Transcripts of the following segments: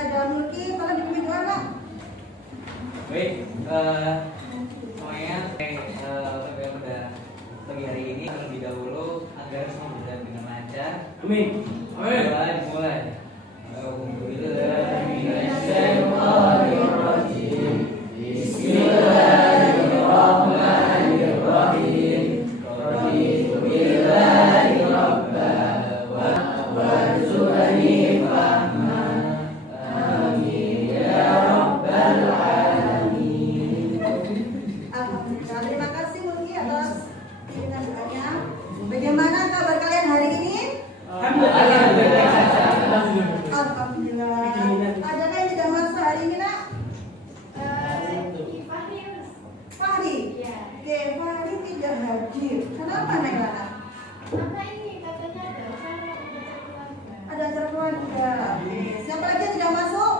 Ada Mulki, kalau di doa Pak. Baik, semuanya pada pagi hari ini terlebih dahulu agar semua berjalan dengan lancar. Amin. Amin. Mulai. Bismillahirrahmanirrahim. Bismillahirrahmanirrahim. Raditu billahi rabban wa warzuqni fahman. Amin ya rabbal alamin. Alhamdulillah. Terima kasih Mulki atas pimpinan doanya. Bagaimana kabar kalian hari ini? Alhamdulillah. Alhamdulillah. Adakah yang tidak merasa hari ini nak? Fahri. Iya. Oke, Fahri tidak hadir. Kenapa Nek Lana? Karena ini katanya ada acara keluarga. Ada acara keluarga. Oke. Siapa lagi yang tidak masuk?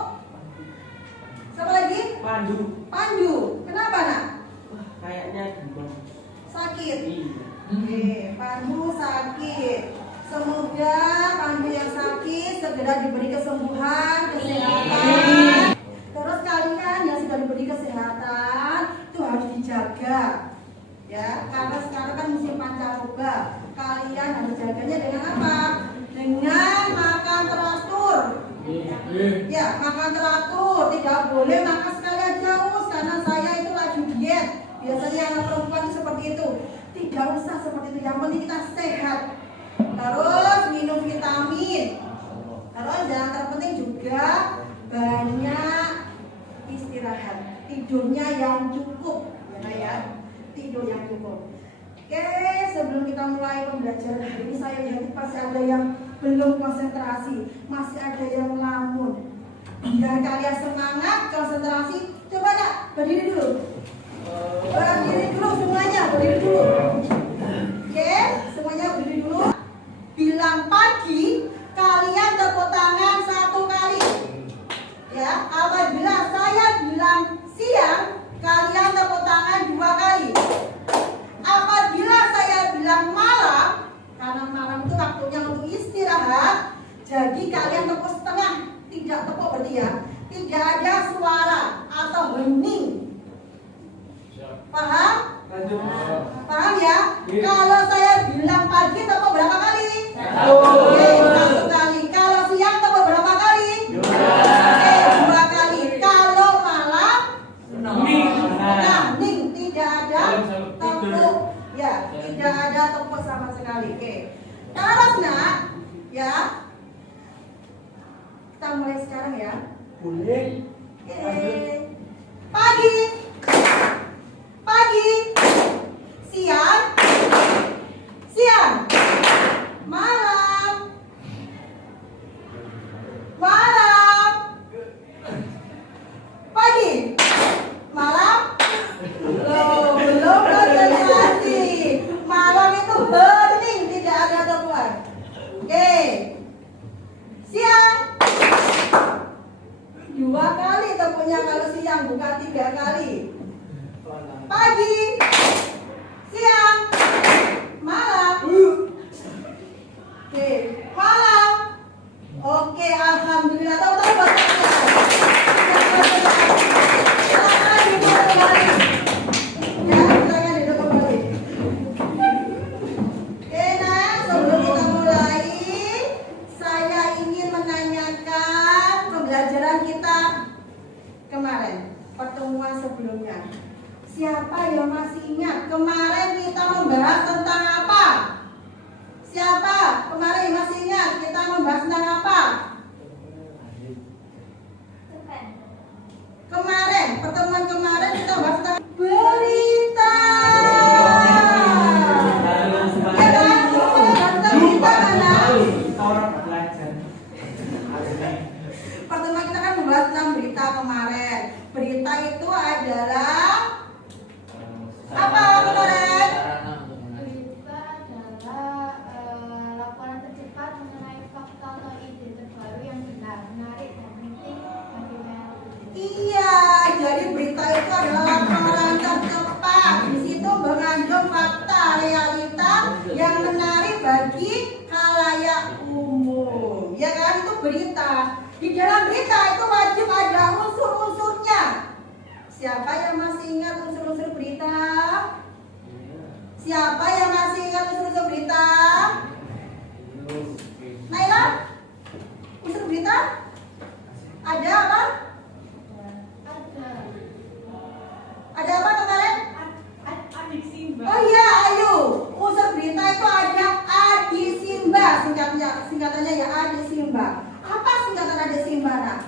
Siapa lagi? Pandu. Pandu. Kenapa nak? Kayaknya demam. Sakit. Iya. Oke, Pandu sakit. Semoga Pandu yang sakit segera diberi kesembuhan, kesehatan. Terus kalian yang sudah diberi kesehatan itu harus dijaga, ya. Karena sekarang kan musim pancaroba. Kalian harus jaganya dengan apa? Dengan makan teratur. Ya, makan teratur. Tidak boleh makan sekali aja, karena saya itu lagi diet. Biasanya anak perempuan itu seperti itu. Tidak usah seperti itu. Yang penting kita sehat. Terus minum vitamin. Terus yang terpenting juga banyak istirahat. Tidurnya yang cukup, ya. Tidur yang cukup. Oke, sebelum kita mulai pembelajaran hari ini, saya lihat pasti ada yang belum konsentrasi, masih ada yang lamun. Biar kalian semangat konsentrasi, coba nak berdiri dulu. Berdiri dulu semuanya, berdiri dulu. Oke, semuanya berdiri dulu. Bilang pagi, kalian tepuk tangan 1 kali. Ya, apabila saya bilang siang, kalian tepuk tangan 2 kali. Apabila saya bilang malam, karena malam itu waktunya untuk istirahat, jadi kalian tepuk setengah, tidak tepuk berarti ya. Tidak ada suara atau hening. Paham? Paham ya? Kalau saya bilang pagi tepuk berapa kali? 1 kali. Kalau siang tepuk berapa kali? 2 kali. Kalau malam ning, tidak ada tepuk. Ya, tidak ada tepuk sama sekali. Oke. Terus nak, ya. Kita mulai sekarang ya. Boleh. Oke. Pagi. Pagi. Siang. Siang. Malam. Malam. Pagi. Malam. Belum konsentrasi. Malam itu hening, tidak ada tepuan. Oke. Siang. 2 kali tepuknya kalau siang, bukan 3 kali. Pagi, siang, malam. Oke, malam. Oke, alhamdulillah. Tahu-tahu buat kalian. Silakan duduk kembali. Ya, silakan duduk kembali. Oke, nah, sebelum kita mulai, saya ingin menanyakan pembelajaran kita kemarin, pertemuan sebelumnya. Siapa yang masih ingat kemarin kita membahas tentang apa? Siapa? Kemarin yang masih ingat kita membahas tentang apa? Kemarin, pertemuan kemarin kita bahas tentang berita. Ya kan? Tentang berita mana? Orang belajar. Pertemuan kita kan membahas tentang berita kemarin. Berita itu adalah apa kemarin? Berita adalah laporan tercepat mengenai fakta atau ide terbaru yang benar, menarik dan penting bagi masyarakat. Iya, jadi berita itu adalah laporan tercepat. Di situ mengandung fakta, realita yang menarik bagi khalayak umum. Ya kan, itu berita. Di dalam berita itu wajib ada unsur-unsurnya. Siapa yang masih ingat unsur-unsur berita? Siapa yang masih ingat unsur-unsur berita? Naila? Unsur berita? Ada apa? Ada apa kemarin? Adik Simba. Oh iya, ayo. Unsur berita itu ada Adisimba, singkatannya ya Adisimba. Apa singkatan Adisimba? Nak?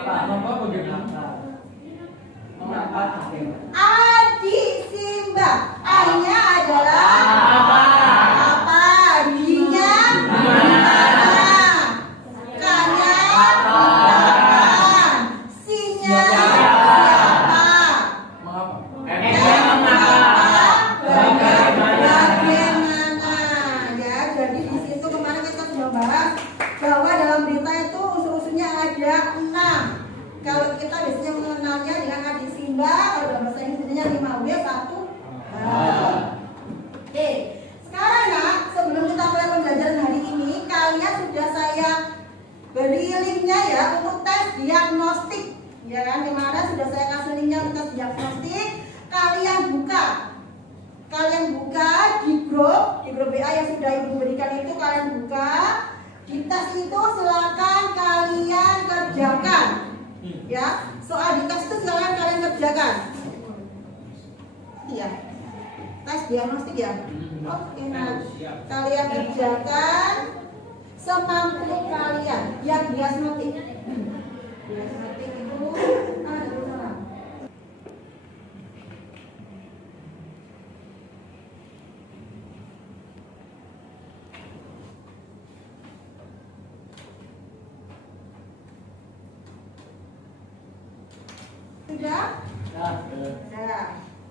Mengapa bagaimana? Mengapa? Adisimba. A-nya adalah apa? D-nya mana? K-nya kapan? C-nya siapa? Bagaimana? Ya, jadi di situ kemarin kita sudah bahas bahwa dalam berita itu unsur-unsurnya ada 6. Kalau kita biasanya mengenalnya dengan Adisimba, kalau dalam bahasa Inggrisnya 5W 1 Oke, sekarang nak, sebelum kita mulai pembelajaran hari ini, kalian sudah saya beri linknya ya untuk tes diagnostik, ya kan? Dimana sudah saya kasih linknya untuk tes diagnostik. Kalian buka di grup WA yang sudah ibu berikan itu, kalian buka. Di tes itu silakan kalian kerjakan, ya. Soal di tes itu silakan kalian kerjakan. Iya. Tes diagnostik ya. Oke, nah kalian kerjakan semampu kalian. Yang diagnostik. Diagnostik itu ada salah. Sudah? Sudah.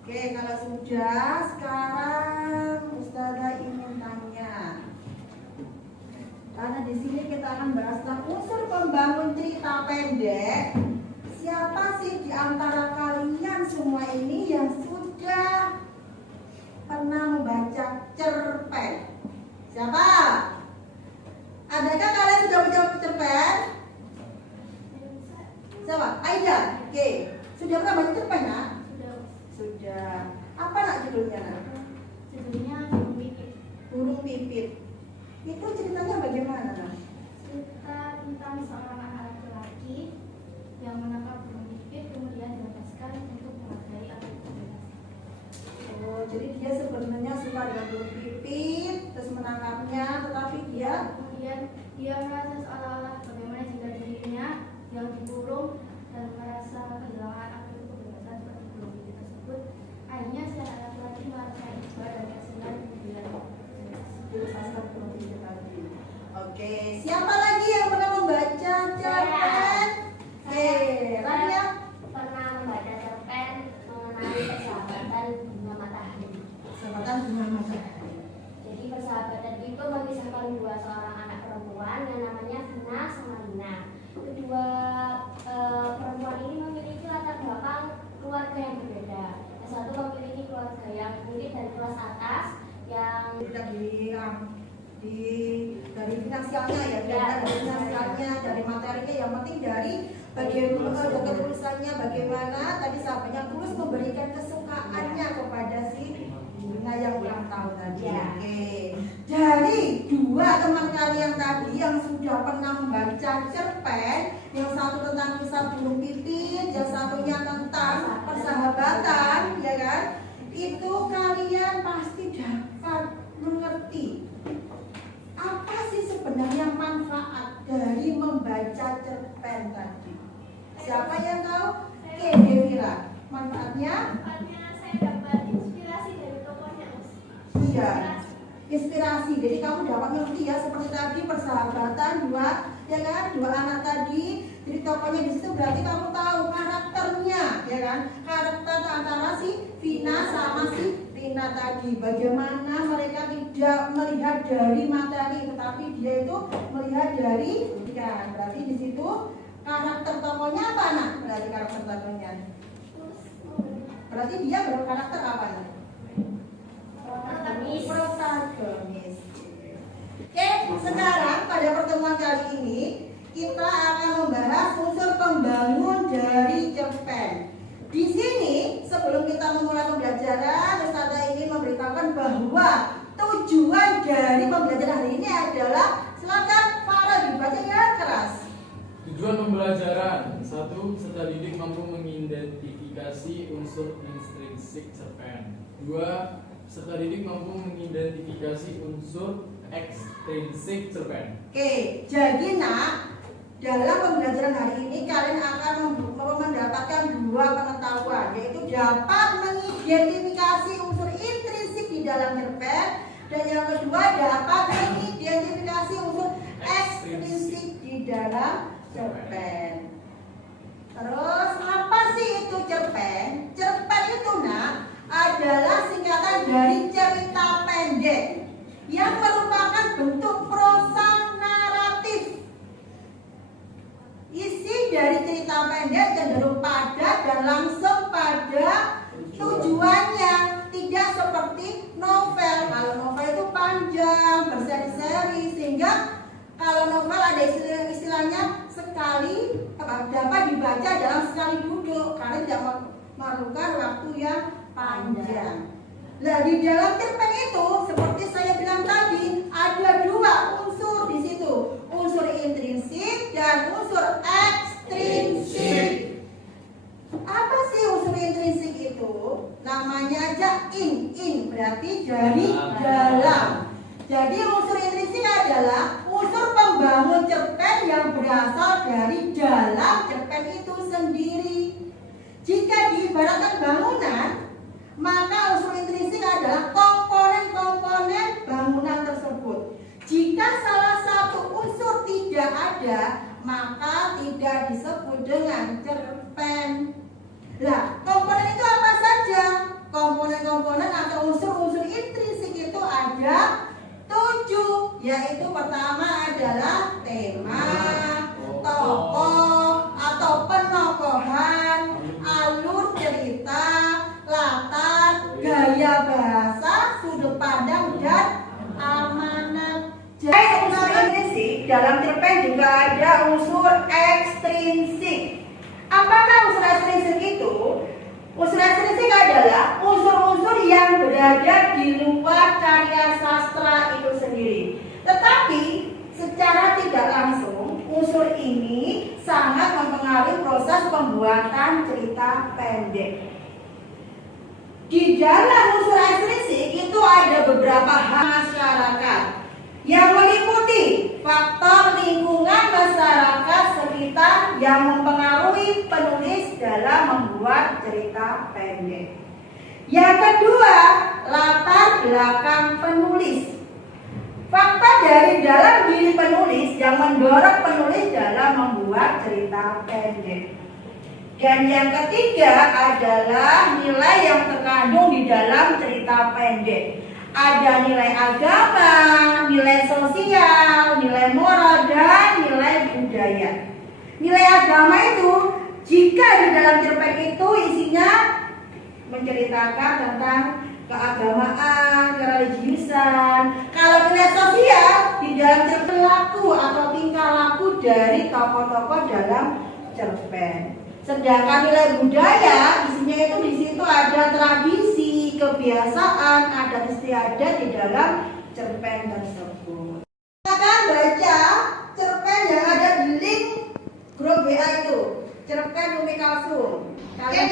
Oke, kalau sudah, sekarang Ustazah ingin tanya. Karena di sini kita akan bahas tentang unsur pembangun cerita pendek. Siapa sih di antara kalian semua ini yang sudah pernah membaca cerpen? Siapa? Adakah kalian sudah baca cerpen? Siapa? Aida. Oke. Sudah pernah baca cerpen, Nak? Sudah. Apa nak judulnya, Nak? Judulnya Burung Pipit. Burung Pipit. Itu ceritanya bagaimana, Nak? Cerita tentang seorang anak laki-laki yang menangkap burung pipit kemudian dibebaskan untuk menghargai aktivitas. Oh, jadi dia sebenarnya suka dengan burung pipit, terus menangkapnya, tetapi Kemudian dia merasa seolah-olah bagaimana jika dirinya yang dikurung dan merasa kehilangan aktivitas kebebasan seperti burung pipit tersebut. Akhirnya si anak laki-laki merasakan iba dan kasihan kemudian dilepaskan burung pipit tadi. Oke, siapa lagi yang pernah membaca cerpen? Rania? Pernah membaca cerpen mengenai persahabatan bunga matahari. Sahabatan bunga matahari. Jadi persahabatan itu mengisahkan seorang anak perempuan yang namanya Vina sama Lina. Kedua perempuan ini memiliki latar belakang keluarga yang berbeda. Yang satu memiliki keluarga yang mirip dari kelas atas, yang Tidak dari finansialnya ya, dari finansialnya, dari materinya, yang penting dari bagaimana ketulusannya, bagaimana tadi sahabatnya tulus memberikan kesukaannya kepada si Bina yang ulang tahun tadi. Ya. Oke. Dari dua teman kalian tadi yang sudah pernah membaca cerpen, yang satu tentang kisah burung pipit, yang satunya tentang persahabatan, ya kan? Itu kalian pasti dapat mengerti apa sih sebenarnya manfaat dari membaca cerpen tadi. Siapa yang tahu? Oke, Devira. Manfaatnya? Manfaatnya saya dapat inspirasi dari tokohnya. Iya, inspirasi. Jadi kamu dapat ngerti ya, seperti tadi persahabatan ya kan, dua anak tadi. Jadi tokohnya di situ berarti kamu tahu karakternya, ya kan? Karakter antara si Vina sama si Rina tadi. Bagaimana mereka tidak melihat dari materi, tetapi dia itu melihat dari ikan. Berarti di situ karakter tokohnya apa, Nak? Berarti karakter tokohnya. Berarti dia berkarakter apa, Nak? protagonis. Protagonis. pada pertemuan kali ini kita akan membahas unsur pembangun dari cerpen. Di sini sebelum kita memulai pembelajaran, Ustazah ingin memberitahukan bahwa tujuan dari pembelajaran hari ini adalah, silakan Farah dibaca ya keras. Tujuan pembelajaran: 1. Peserta didik mampu mengidentifikasi unsur intrinsik cerpen. 2. Peserta didik mampu mengidentifikasi unsur ekstrinsik cerpen. Oke, jadi nak, dalam pembelajaran hari ini kalian akan mendapatkan dua pengetahuan, yaitu dapat mengidentifikasi unsur intrinsik di dalam cerpen, dan yang kedua dapat mengidentifikasi unsur ekstrinsik di dalam cerpen. Terus apa sih itu cerpen? Cerpen itu nak adalah singkatan dari cerita pendek yang merupakan bentuk prosa naratif. Isi dari cerita pendek cenderung padat dan langsung pada tujuannya, tidak seperti novel. Kalau novel itu panjang, berseri-seri, sehingga kalau novel ada istilahnya sekali dapat dibaca dalam sekali duduk karena tidak memerlukan waktu yang panjang. Nah, di dalam cerpen itu seperti saya bilang tadi ada dua unsur di situ, unsur intrinsik dan unsur ekstrinsik. Apa sih unsur intrinsik itu? Namanya aja in berarti dari dalam. Jadi unsur intrinsik adalah unsur pembangun cerpen yang berasal dari dalam cerpen itu sendiri. Jika diibaratkan bangunan, maka unsur intrinsik adalah komponen-komponen bangunan tersebut. Jika salah satu unsur tidak ada, maka tidak disebut dengan cerpen. Nah, komponen itu apa saja? Komponen-komponen atau unsur-unsur intrinsik itu ada 7, yaitu pertama adalah tema, tokoh atau penokohan, alur cerita, latar, gaya bahasa, sudut pandang, dan amanat. Jadi unsur intrinsik dalam cerpen juga ada unsur ekstrinsik. Apakah unsur ekstrinsik itu? Unsur ekstrinsik adalah unsur-unsur yang berada di luar karya sastra itu sendiri. Tetapi secara tidak langsung unsur ini sangat mempengaruhi proses pembuatan cerita pendek. Di dalam unsur ekstrinsik itu ada beberapa hal masyarakat yang meliputi faktor lingkungan masyarakat sekitar yang mempengaruhi penulis dalam membuat cerita pendek. Yang kedua, latar belakang penulis. Fakta dari dalam diri penulis yang mendorong penulis dalam membuat cerita pendek. Dan yang ketiga adalah nilai yang terkandung di dalam cerita pendek. Ada nilai agama, nilai sosial, nilai moral, dan nilai budaya. Nilai agama itu jika di dalam cerpen itu isinya menceritakan tentang keagamaan, kereligiusan. Kalau nilai sosial di dalam cerpen laku atau tingkah laku dari tokoh-tokoh dalam cerpen. Sedangkan nilai budaya isinya itu di situ ada tradisi, kebiasaan, adat istiadat di dalam cerpen tersebut. Silakan baca cerpen yang ada di link grup WA itu, cerpen Umi Kalsum. Kalian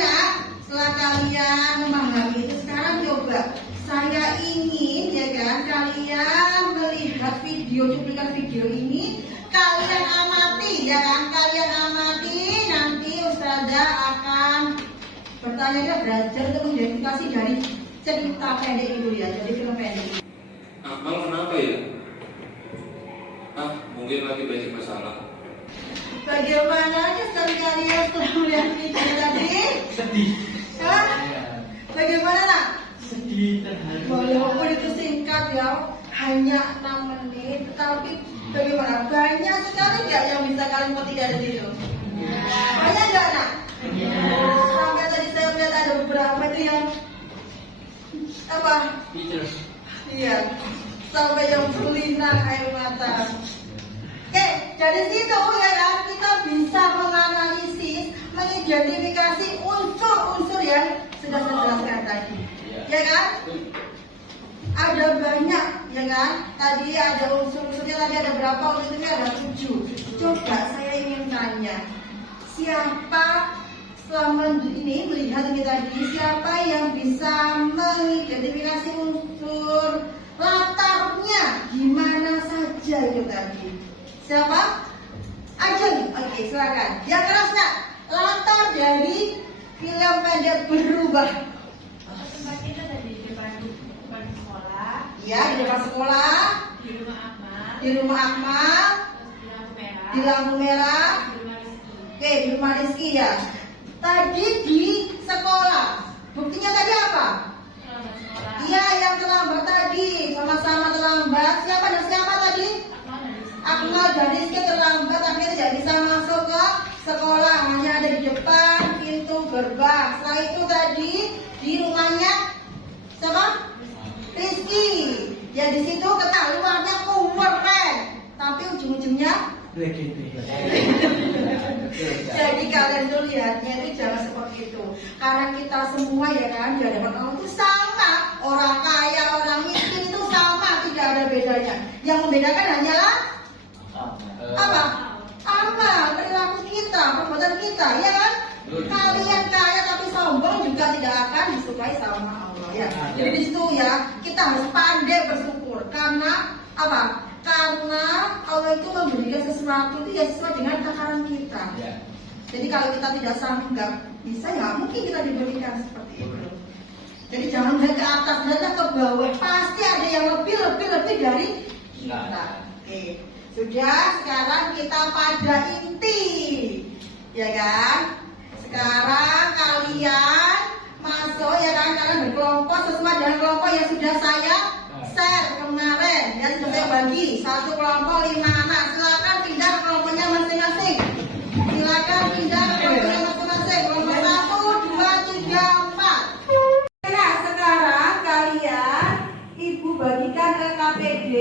setelah kalian memahami itu, sekarang coba saya ingin ya kan kalian melihat video, cuplikan video ini, kalian amati ya kan, kalian amati. Nanti Ustazah akan bertanya, belajar untuk mengidentifikasi dari cerita pendek itu ya, jadi film pendek. Abang kenapa ya? Mungkin lagi banyak masalah. Bagaimana aja kalian setelah melihat video tadi? Sedih. Hah? Bagaimana nak? Sedih terharu. Walaupun itu singkat ya, hanya 6 menit, tetapi bagaimana? Banyak sekali nggak yang bisa kalian petik dari situ? Banyak nggak nak? Sampai tadi saya melihat ada beberapa itu yang apa? Teachers. Iya, sampai yang berlinang air mata. dari situ ya kan kita bisa menganalisis, mengidentifikasi unsur-unsur yang sudah saya jelaskan tadi. Ya kan? Ada banyak, ya kan? Tadi ada unsur-unsurnya, tadi ada berapa unsurnya? Ada 7. Coba saya ingin tanya, siapa selama ini melihat ini tadi, siapa yang bisa mengidentifikasi unsur latarnya gimana saja itu tadi? Siapa? Ajeng. Oke, silakan. Yang keras nak, latar dari film pendek Berubah. Tempatnya itu ada di depan sekolah, Ya, di depan sekolah, di rumah Akmal, di rumah Akmal, terus di lampu merah, di rumah Rizky. oke, di rumah Rizky ya. Tadi di sekolah, buktinya tadi apa? Selamat sekolah. Iya, yang terlambat tadi, sama-sama terlambat. Siapa dan siapa tadi? Akmal dan Rizky. Akmal dan Rizky terlambat, akhirnya tidak bisa masuk ke sekolah, hanya ada di depan pintu gerbang. Setelah itu tadi di rumahnya siapa? Rizky. Ya di situ ketahuannya keren, tapi ujung-ujungnya jadi kalian tuh lihatnya itu jangan seperti itu. Karena kita semua ya kan di hadapan Allah itu sama. Orang kaya, orang miskin itu sama, tidak ada bedanya. Yang membedakan hanyalah apa? Amal, perilaku kita, perbuatan kita, ya kan? Kalian kaya tapi sombong juga tidak akan disukai sama Allah ya. Jadi di situ ya kita harus pandai bersyukur karena apa? Karena Allah itu memberikan sesuatu itu ya sesuai dengan takaran kita. Jadi kalau kita tidak sanggup bisa ya mungkin kita diberikan seperti itu. Jadi jangan melihat ke atas, melihat ke bawah. Pasti ada yang lebih dari kita. Oke. Sudah, sekarang kita pada inti, ya kan? Sekarang kalian masuk, ya kan? Kalian berkelompok sesuai dengan kelompok yang sudah saya share kemarin, ya sudah saya bagi. Satu kelompok 5 anak. Silakan pindah ke kelompoknya masing-masing. Silakan pindah ke kelompoknya masing-masing. Kelompok 1, 2, 3, 4. Nah, sekarang kalian Ibu bagikan ke KPD.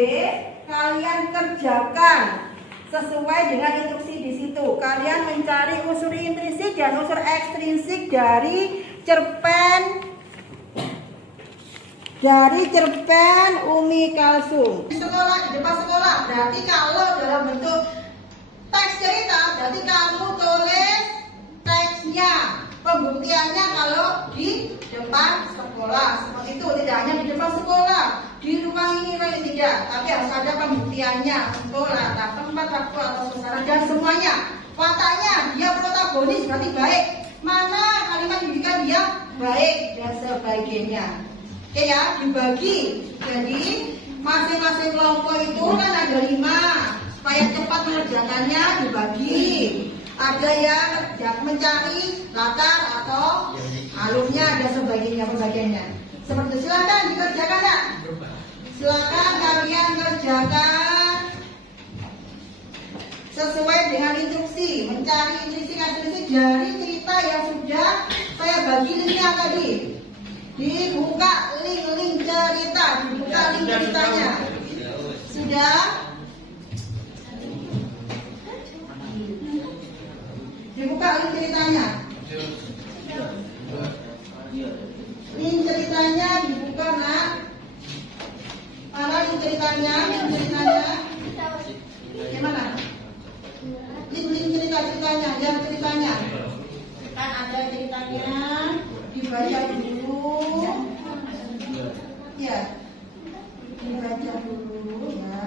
Kalian kerjakan sesuai dengan instruksi di situ. Kalian mencari unsur intrinsik dan unsur ekstrinsik dari cerpen Umi Kalsum. Di sekolah, di depan sekolah. Berarti kalau dalam bentuk teks cerita, berarti kamu tulis teksnya. Pembuktiannya kalau di depan sekolah. Seperti itu, tidak hanya di depan sekolah. Di ruang ini tidak, tapi harus ada pembuktiannya untuk latar tempat, waktu atau suasana dan semuanya. Wataknya dia protagonis berarti baik. Mana kalimat didikan dia baik dan sebagainya. Oke ya, dibagi. Jadi masing-masing kelompok itu kan ada 5. Supaya cepat mengerjakannya dibagi. Ada yang mencari latar atau alurnya dan sebagainya. Seperti itu. Silakan dikerjakan nak. Silakan kalian kerjakan sesuai dengan instruksi, mencari instruksi dari cerita yang sudah saya bagi linknya tadi. Dibuka link cerita, dibuka link ceritanya. Sudah? Dibuka link ceritanya. Link ceritanya dibuka nak. Mana link ceritanya? Gimana? Link ceritanya, yang ceritanya. Kan ada ceritanya, dibaca dulu. Ya, dibaca dulu ya.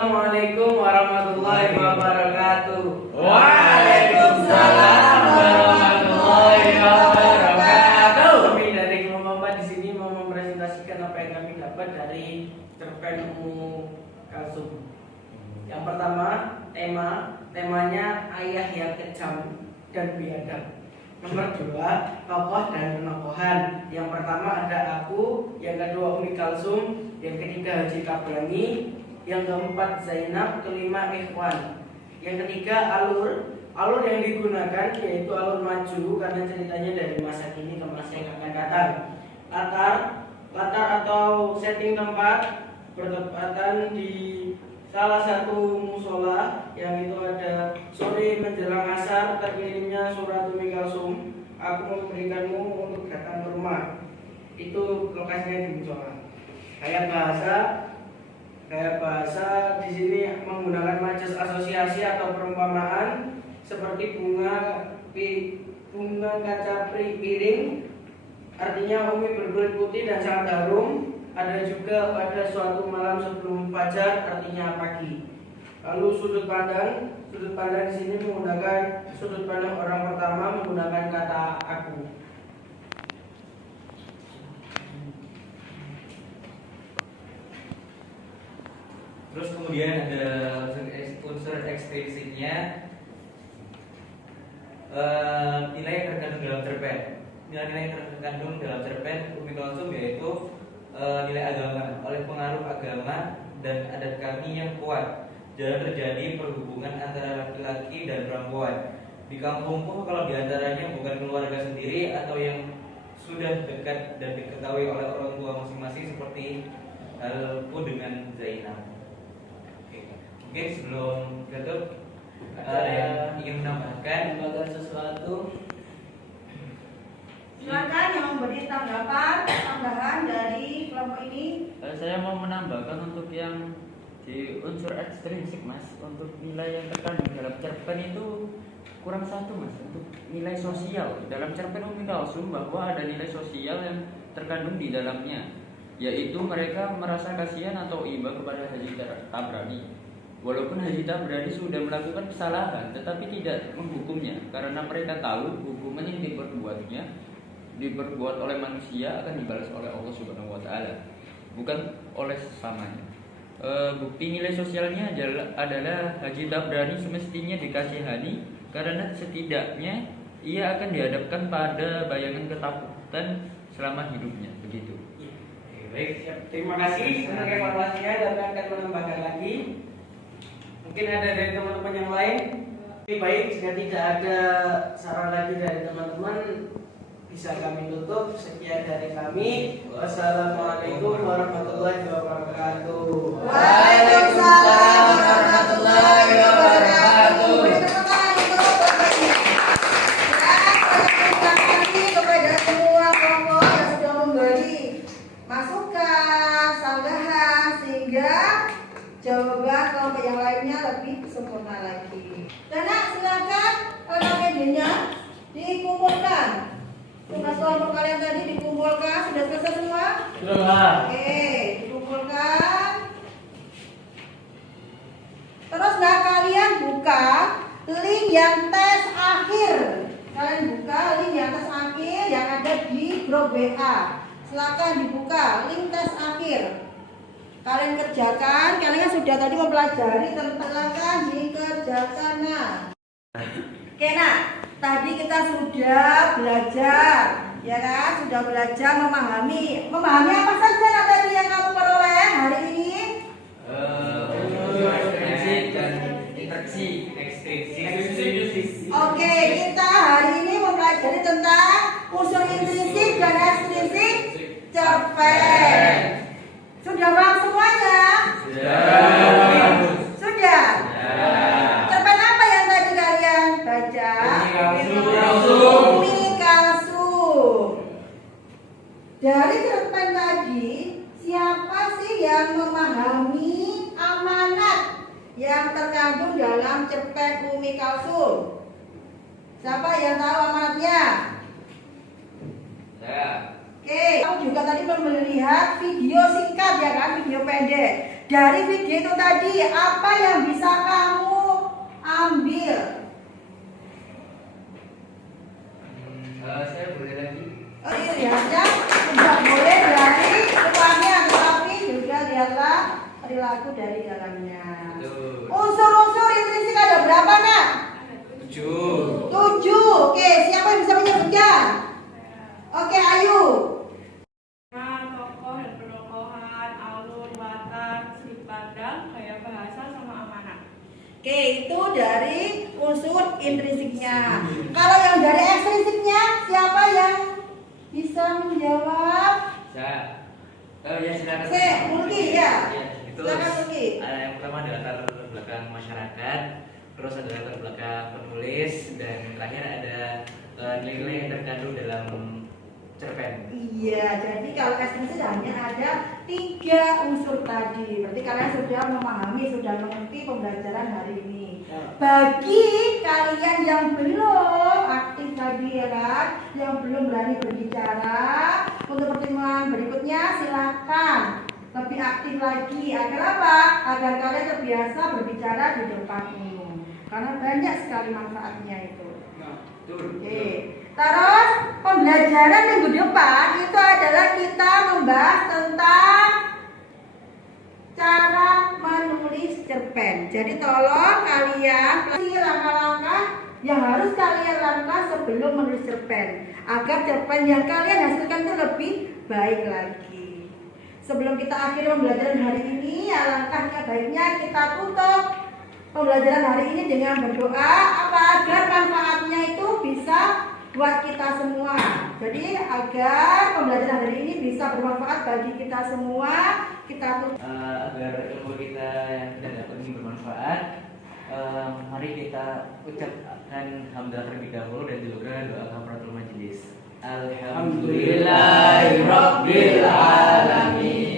Assalamualaikum warahmatullahi wabarakatuh. Waalaikumsalam warahmatullahi wabarakatuh. Kami dari Muhammad di sini mau mempresentasikan apa yang kami dapat dari cerpen Ummu Kalsum. Yang pertama, temanya ayah yang kejam dan biadab. Nomor 2, tokoh dan penokohan. Yang pertama ada aku, yang kedua Ummi Kalsum, yang ketiga Haji Kabrani, yang keempat Zainab, kelima Ikhwan. Yang ketiga alur yang digunakan yaitu alur maju karena ceritanya dari masa kini ke masa yang akan datang. Latar atau setting tempat bertepatan di salah satu musola yang itu ada sore menjelang asar terkirimnya surat Ummi Kalsum, aku memberikanmu untuk datang ke rumah. Itu lokasinya di musola. Kayak bahasa di sini menggunakan majas asosiasi atau perumpamaan seperti bunga kaca piring, artinya Umi berkulit putih dan sangat harum. Ada juga pada suatu malam sebelum fajar, artinya pagi. Lalu sudut pandang di sini menggunakan sudut pandang orang pertama menggunakan kata aku. Terus kemudian ada unsur ekstrinsipnya, nilai yang terkandung dalam cerpen. Nilai-nilai yang terkandung dalam cerpen Ummi Kalsum yaitu nilai agama. Oleh pengaruh agama dan adat kami yang kuat, jarang terjadi perhubungan antara laki-laki dan perempuan. Di kampungku kalau diantaranya bukan keluarga sendiri atau yang sudah dekat dan diketahui oleh orang tua masing-masing seperti halku dengan Zainab. Mungkin sebelum tutup ada yang ingin menambahkan sesuatu. Silakan yang memberi tanggapan tambahan dari kelompok ini. Saya mau menambahkan untuk yang di unsur ekstrinsik, Mas. Untuk nilai yang terkandung dalam cerpen itu kurang satu, Mas. Untuk nilai sosial dalam cerpen Ummi Kalsum bahwa ada nilai sosial yang terkandung di dalamnya, yaitu mereka merasa kasihan atau iba kepada Haji Tabrani. Walaupun Haji Tabrani sudah melakukan kesalahan, tetapi tidak menghukumnya karena mereka tahu hukuman yang diperbuat oleh manusia akan dibalas oleh Allah Subhanahu wa taala, bukan oleh sesamanya. Bukti nilai sosialnya adalah Haji Tabrani semestinya dikasihani karena setidaknya ia akan dihadapkan pada bayangan ketakutan selama hidupnya, begitu. Baik, terima kasih untuk evaluasinya dan akan menambahkan lagi. Mungkin ada dari teman-teman yang lain. Baik, jika tidak ada saran lagi dari teman-teman, bisa kami tutup. Sekian dari kami. Wassalamualaikum warahmatullahi wabarakatuh. Waalaikumsalam warahmatullahi wabarakatuh. Terima kasih kepada semua kelompok yang sudah memberi masukan, sanggahan sehingga jawaban kelompok yang lainnya lebih sempurna lagi. Karena silakan LKPD-nya dikumpulkan. Tugas kelompok kalian tadi dikumpulkan, sudah selesai semua? Sudah. Oke, dikumpulkan. Terus nah kalian buka link yang tes akhir. Kalian buka link yang tes akhir yang ada di grup WA. Silakan dibuka link tes akhir. Kalian kerjakan, kalian sudah tadi mempelajari tentang, silakan dikerjakan. Nah. Oke, nah, tadi kita sudah belajar, ya kan? Sudah belajar memahami. Memahami apa saja nah, tadi yang kamu peroleh hari ini? Ekstrinsik dan interaksi. Oke, kita hari ini mempelajari tentang unsur intrinsik dan ekstrinsik cerpen. Sudah paham semuanya? Sudah? Cerpen apa yang tadi kalian baca? Umi Kalsum. Dari cerpen tadi, siapa sih yang memahami amanat yang terkandung dalam cerpen Umi Kalsum? Siapa yang tahu amanatnya? Saya. Oke, kamu juga tadi melihat video singkat ya kan, video pendek. Dari video itu tadi, apa yang bisa kamu ambil? Saya boleh lagi. Lihatnya tidak boleh dari luarnya, tetapi juga lihatlah perilaku dari dalamnya. Unsur-unsur intrinsik ada berapa nak? 7. 7. Oke, siapa yang bisa menyebutkan? Oke, Ayu. Tokoh dan penokohan, alur, watak, sudut pandang, gaya bahasa, sama amanat. Oke, itu dari unsur intrinsiknya. Kalau yang dari ekstrinsiknya, siapa yang bisa menjawab? Saya. Ya silakan. Oke, Mulki ya. Itu Silakan Mulki. yang pertama adalah latar belakang masyarakat, terus ada latar belakang penulis, dan terakhir ada nilai-nilai yang terkandung dalam cerpen. Iya, jadi kalau ekstrinsik hanya ada 3 unsur tadi. Berarti kalian sudah memahami, sudah mengerti pembelajaran hari ini. Bagi kalian yang belum aktif tadi ya kan, yang belum berani berbicara, untuk pertemuan berikutnya silakan lebih aktif lagi. Agar apa? Agar kalian terbiasa berbicara di depan umum. Karena banyak sekali manfaatnya itu. Oke. Terus pembelajaran minggu depan itu adalah kita membahas tentang cara menulis cerpen. Jadi tolong kalian pelajari langkah-langkah yang harus kalian lakukan sebelum menulis cerpen, agar cerpen yang kalian hasilkan itu lebih baik lagi. Sebelum kita akhiri pembelajaran hari ini, alangkah baiknya kita tutup pembelajaran hari ini dengan berdoa agar manfaatnya itu bisa buat kita semua. Jadi agar pembelajaran hari ini bisa bermanfaat bagi kita semua, kita agar ilmu kita yang kita dapat ini bermanfaat, mari kita ucapkan hamdalah terlebih dahulu dan juga doa kafaratul majelis. Alhamdulillahirabbil alamin.